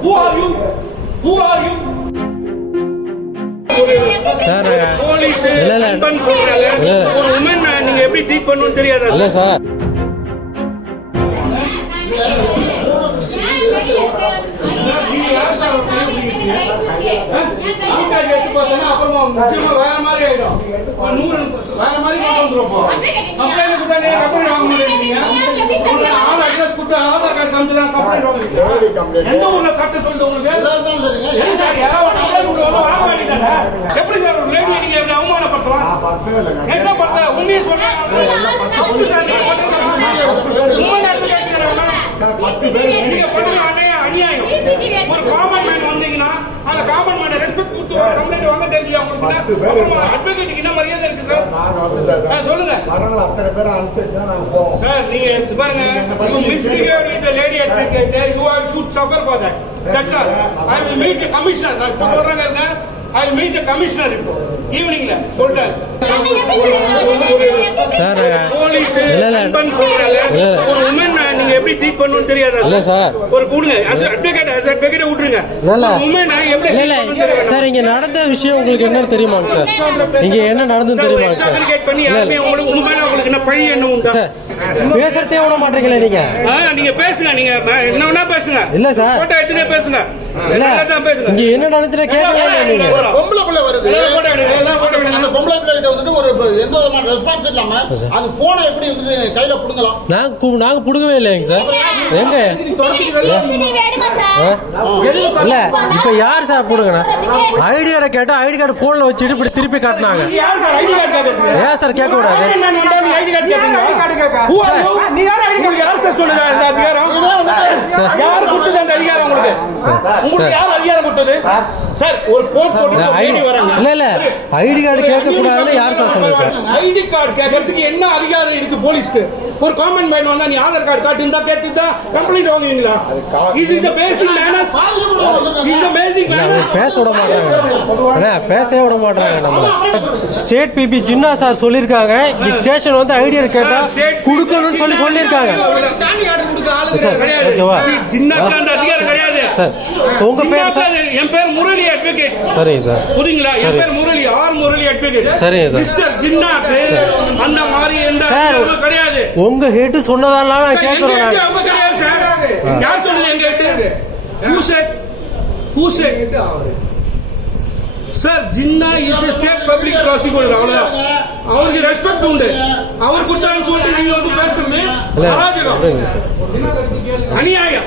Who are you? Who are you? Sir police இல்ல, இல்ல. இல்ல. ஒரு உமன் நீங்க எப்படி ட்ரீட் பண்ணணும்னு தெரியாதா இல்ல சார் அப்புறமா முக்கியமா வேற மாதிரி ஆயிடும் நூறு வேற மாதிரி கொண்டு. கம்ப்ளைண்ட் கொடுத்தா நீங்க கம்ப்ளைண்ட் வாங்க மாட்டேங்கிறீங்க உங்களுக்கு ஆள் அட்ரஸ் கொடுத்தா கம்ப்ளைண்ட் வாங்குறீங்க எந்த ஊர்ல கட்ட சொல்லுது உங்களுக்கு? யாராவது வாங்க வேண்டியதானே எப்படி சார் ஒரு லேடி நீங்க எப்படி அவமானப்படுத்தலாம்? என்ன படுத்தல உண்மையை சொல்றாங்க நீங்க பண்ற அநியாயம் அநியாயம் ஒரு காமன் மேன் வந்தீங்கன்னா அந்த காமன் மேனை ரெஸ்பெக்ட் கம்ப்ளைண்ட் வாங்க தெரியல உங்களுக்கு அட்வொகேட்டுக்கு என்ன மரியாதை இருக்கு சார்? ஆ, சொல்லுங்க. வரவங்களை அத்தனை பேரும் அனுசரிச்சு தான் நாங்க போவோம். சார் நீங்க இது பாருங்க. You misbehave with the lady advocate you are should suffer for that that's all I will meet the commissioner நான் இப்போ சொல்றேன் இருங்க I will meet the commissioner இப்போ. ஈவினிங்ல சொல்றேன். சார் போலீஸ் இல்ல, இல்ல. நண்பன் சொல்றாங்க இல்ல, இல்ல. ஒரு உமன் நீங்க எப்படி ட்ரீட் பண்ணணும்னு தெரியாதா இல்ல சார் ஒரு கொடுங்க அட்வொகேட் அட்வொகேட் விட்டுருங்க இல்ல, இல்ல. உமன் எப்படி இல்ல இல்ல treat பண்ணணும்னு தெரியாதா? சார் இங்க நடந்த விஷயம் உங்களுக்கு என்னன்னு தெரியுமாங்க சார் இங்க என்ன ஒரு தெரியுமாங்க சார் பண்ணி யாருமே. உங்களுக்கு உங்க மேல உங்களுக்கு என்ன பழி என்ன உண்டா சார் பேசுறதே விட மாட்டீங்களே நீங்க நீங்க பேசுங்க நீங்க என்ன வேணா பேசுங்க இல்ல சார். போட்டோ எடுத்துனே பேசுங்க இல்ல இங்க என்ன நடந்துச்சுன்னா கேட்கவே இல்லை நீங்க கிட்ட வந்துட்டு ஒரு எந்த விதமான ரெஸ்பான்ஸ் இல்லாம சார். அந்த போனை எப்படி வந்துட்டு கையில புடுங்கலாம்? நாங்க புடுங்கவே இல்லைங்க சார். எங்க? இல்ல இப்ப யார் சார் புடுங்கண்ணா ஐடி கார்டை கேட்டா ஐடி கார்டு போன்ல வச்சுட்டு இப்படி திருப்பி காட்டினாங்க. நீ யார் சார்? ஐடி கார்டு கேக்குறது ஏன் சார் கேட்க கூடாது? யார் கொடுத்தது அந்த அதிகாரம் உங்களுக்கு? உங்களுக்கு. யார் அதிகாரம் கொடுத்தது? சார் ஒரு கோட் போட்டு ஐடி வராங்க. இல்ல இல்ல ஐடி கார்டு கேட்க கூடாதுன்னு யார் சார் சொல்லிருக்காரு? ஐடி கார்டு கேட்கறதுக்கு என்ன அதிகாரம் இருக்கு போலீஸ்க்கு? ஒரு காமன் மேன் வந்தா நீ ஆதார் கார்டு காட்டியிருந்தா கேட்டிருந்தா கம்ப்ளைண்ட் வாங்குவீங்களா? இது is basic manners is basic manners பேச விட மாட்டாங்க அண்ணா, பேசவே விட மாட்டாங்க நம்ம. ஸ்டேட் பிபி ஜின்னா சார் சொல்லியிருக்காங்க ஸ்டேஷன் வந்து ஐடியா கேட்டா கொடுக்கணும்னு சொல்லி சொல்லியிருக்காங்க ஸ்டாண்டிங் ஆர்டர் கொடுக்க ஆளு சார், கிடையாது. ஓகேவா? ஜின்னாக்கு அந்த அதிகாரம் கிடையாது. சார். உங்க பேர் சார்? என் பேர் முரளி அட்வொகேட் சரிங்க சார். புரியுங்களா? என். பேர் முரளி ஆர் முரளி அட்வொகேட் சரிங்க சார். மிஸ்டர் ஜின்னாக்கு அந்த மாதிரி எந்த கிடையாது. உங்க ஹெட் சொன்னதெல்லாம் நான் அவங்க கிடையாது சார் யார் சொல்லுது எங்க எட்டு who said who said sir Jinna is state public prosecutor அவ்வளவுதான். அவருக்கு ரெஸ்பெக்ட் உண்டு. அவர் கொடுத்தாருன்னு சொல்லிட்டு நீங்க வந்து பேசுறது அராஜகம். அநியாயம்.